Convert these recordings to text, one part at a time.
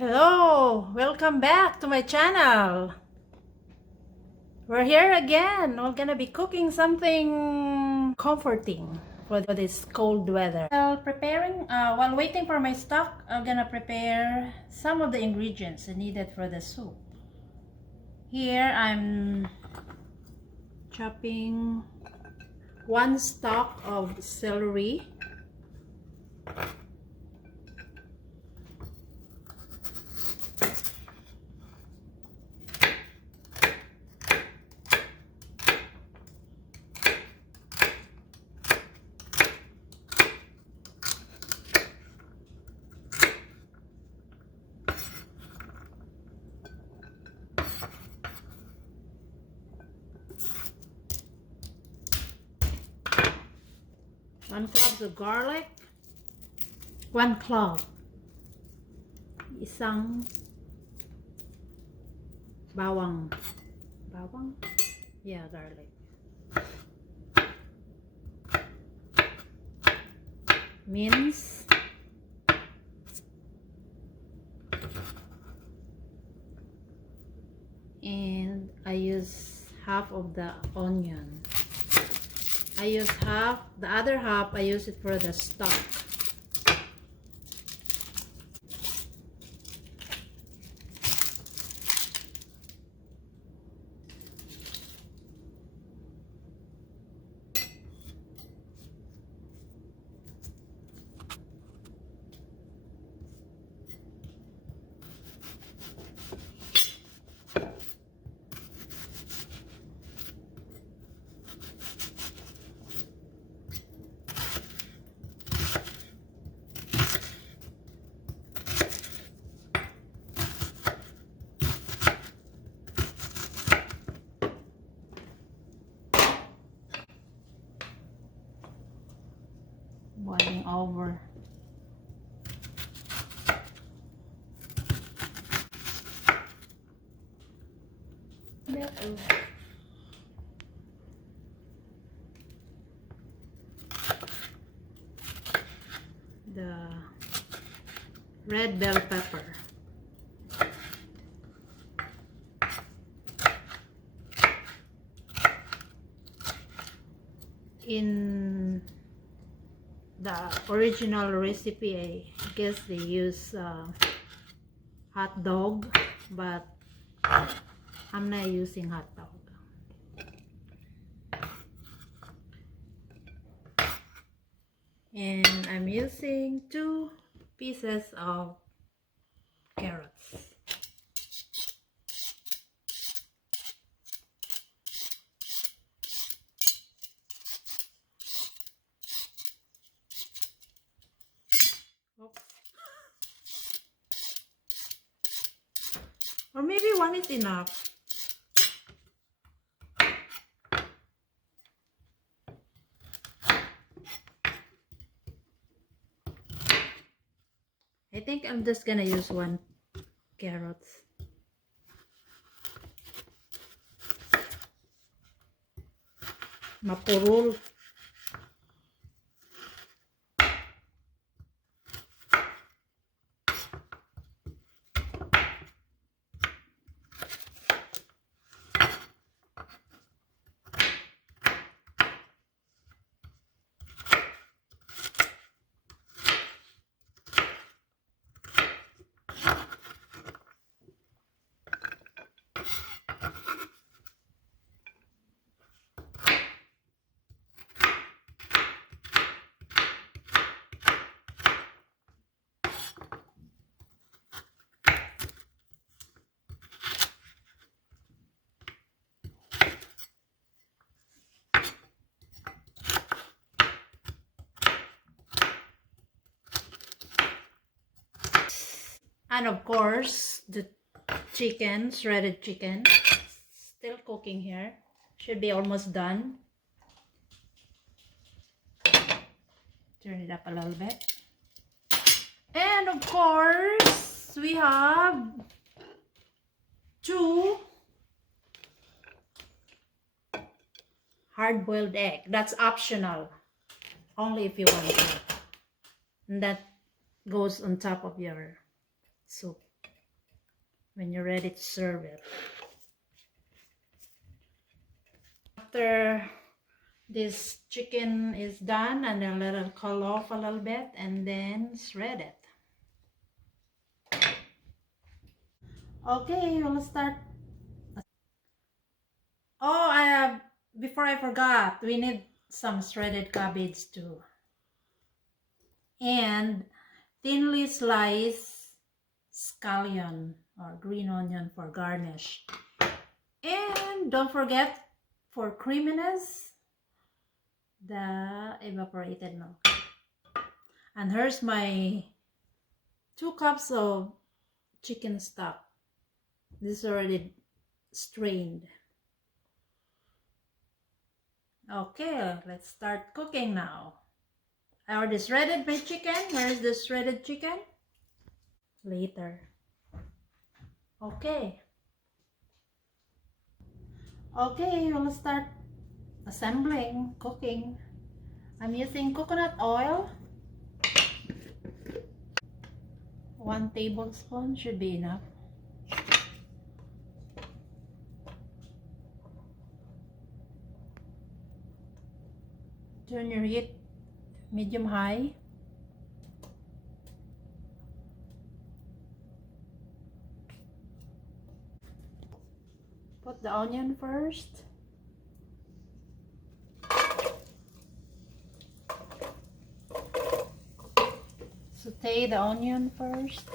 Hello, welcome back to my channel. We're here again. We're gonna be cooking something comforting for this cold weather. While waiting for my stock, I'm gonna prepare some of the ingredients needed for the soup. Here I'm chopping one stalk of celery. One clove of garlic, one clove, isang bawang, yeah, garlic, mince, and I use half of the onion. I use half, the other half I use it for the stock. Boiling over. The red bell pepper. In the original recipe, I guess they use hot dog, but I'm not using hot dog. And I'm using 2 pieces of carrots. Oops. Or maybe one is enough. I think I'm just gonna use 1 carrot. Mapurul. And of course, the chicken, shredded chicken, still cooking here. Should be almost done. Turn it up a little bit. And of course, we have 2 hard-boiled egg. That's optional. Only if you want to. And that goes on top of your soup. when you're ready to serve it. After this chicken is done, and then let it cool off a little bit, and then shred it. Okay, we'll start. Oh, before I forgot, we need some shredded cabbage too, and thinly sliced scallion or green onion for garnish. And don't forget, for creaminess, the evaporated milk. And here's my 2 cups of chicken stock. This is already strained. Okay, let's start cooking now. I already shredded my chicken. Where's the shredded chicken? Later. Okay. Okay, we'll start assembling, cooking. I'm using coconut oil. 1 tablespoon should be enough. Turn your heat medium high. Put the onion first. Saute the onion first.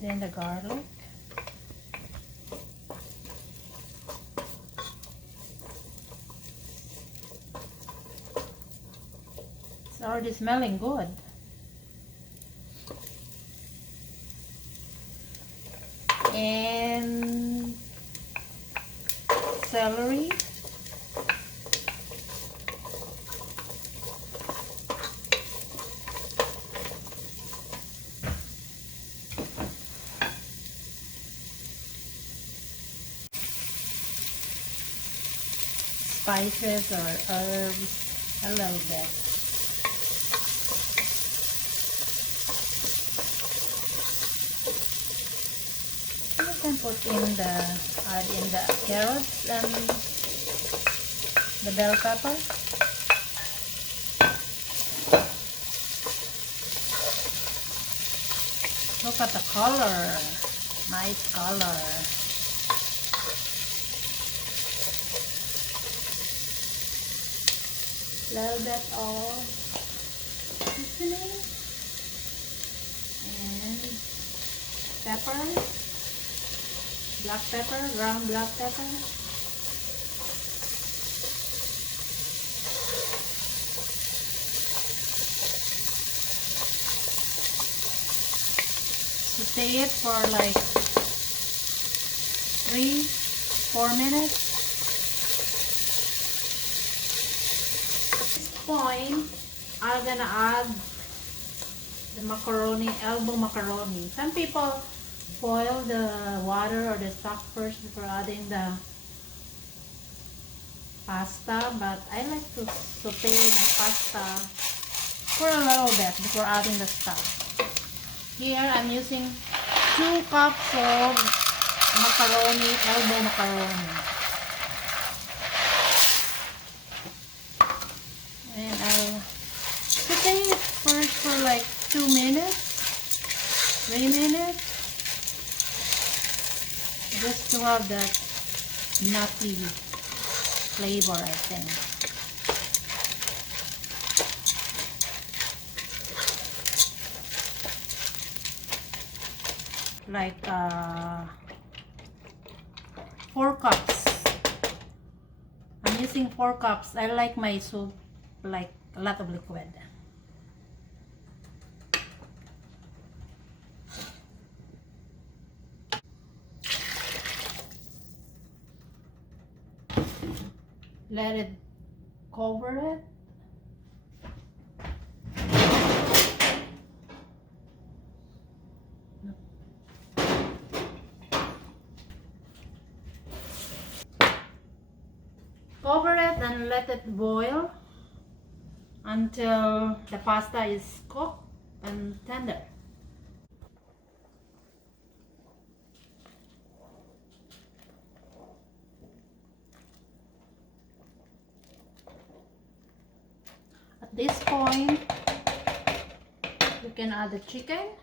Then the garlic. It's already smelling good. And celery. Spices or herbs a little bit. You can put in add in the carrots and the bell pepper. Look at the color, nice color. Little bit of seasoning and pepper, black pepper, ground black pepper. Saute it for like 3-4 minutes. Point, I'm gonna add the macaroni, elbow macaroni. Some people boil the water or the stock first before adding the pasta, but I like to saute the pasta for a little bit before adding the stock. Here I'm using 2 cups of macaroni, elbow macaroni. And I'll saute it first for like 2 minutes, 3 minutes, just to have that nutty flavor, I think. Like 4 cups. I'm using 4 cups. I like my soup like a lot of liquid. Let it cover it. Cover it and let it boil until the pasta is cooked and tender. At this point, you can add the chicken.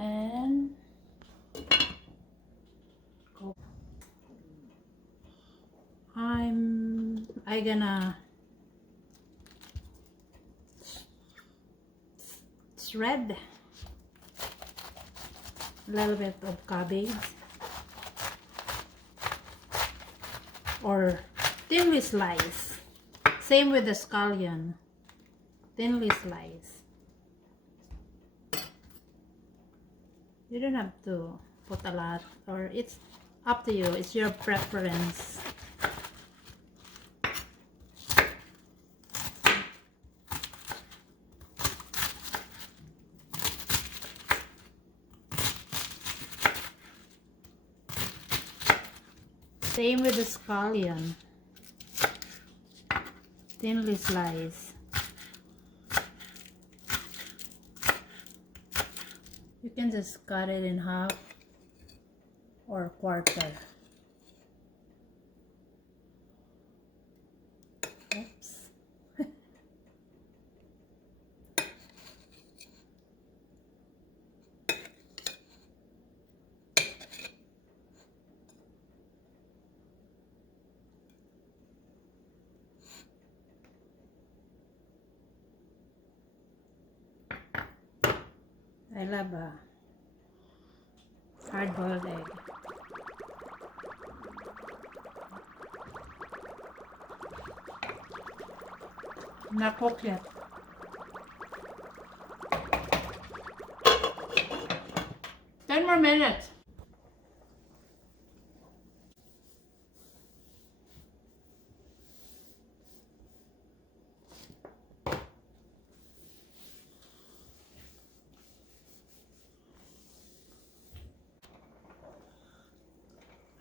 And go. I gonna shred a little bit of cabbage or thinly slice. Same with the scallion, thinly slice. You don't have to put a lot, or it's up to you, it's your preference. Same with the scallion, thinly slice. You can just cut it in half or quarter. Oops. I love a hard-boiled egg. Not cooked yet. Ten more minutes.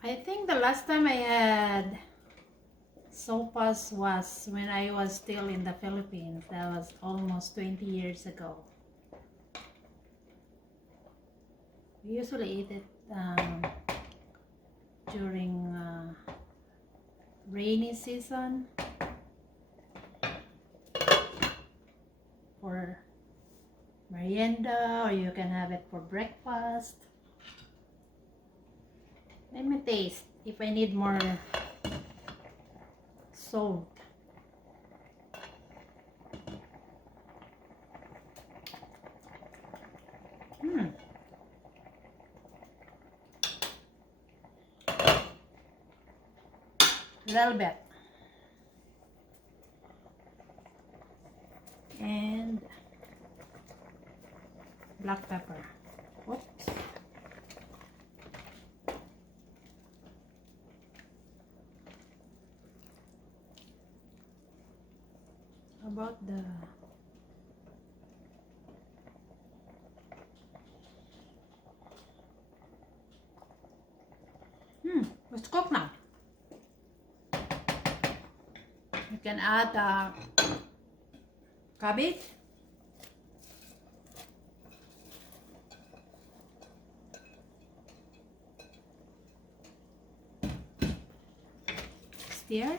I think the last time I had sopas was when I was still in the Philippines. That was almost 20 years ago. We usually eat it during rainy season for merienda, or you can have it for breakfast. Let me taste if I need more salt. A little bit. And black pepper. Oops. About the it's cooked now. You can add cabbage, stir.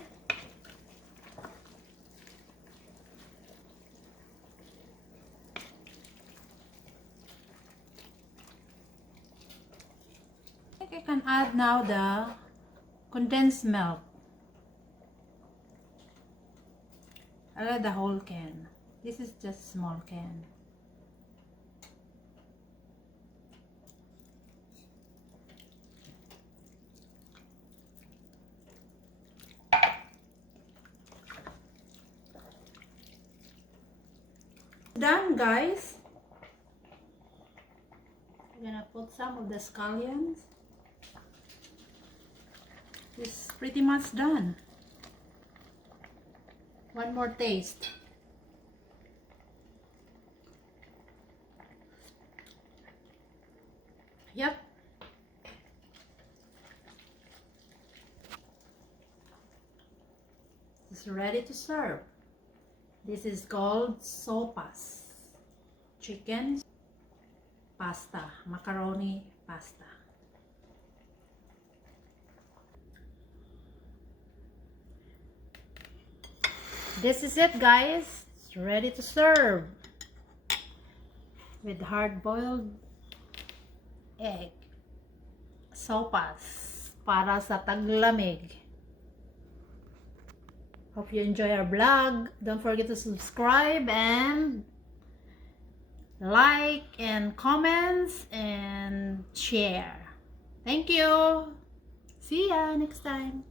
I can add now the condensed milk. I add the whole can. This is just small can. Done, guys. I'm gonna put some of the scallions. It's pretty much done. One more taste. Yep. It's ready to serve. This is called sopas. Chicken pasta, macaroni pasta. This is it, guys. It's ready to serve with hard-boiled egg. Sopas para sa taglamig. Hope you enjoy our vlog. Don't forget to subscribe and like and comments and share. Thank you. See ya next time.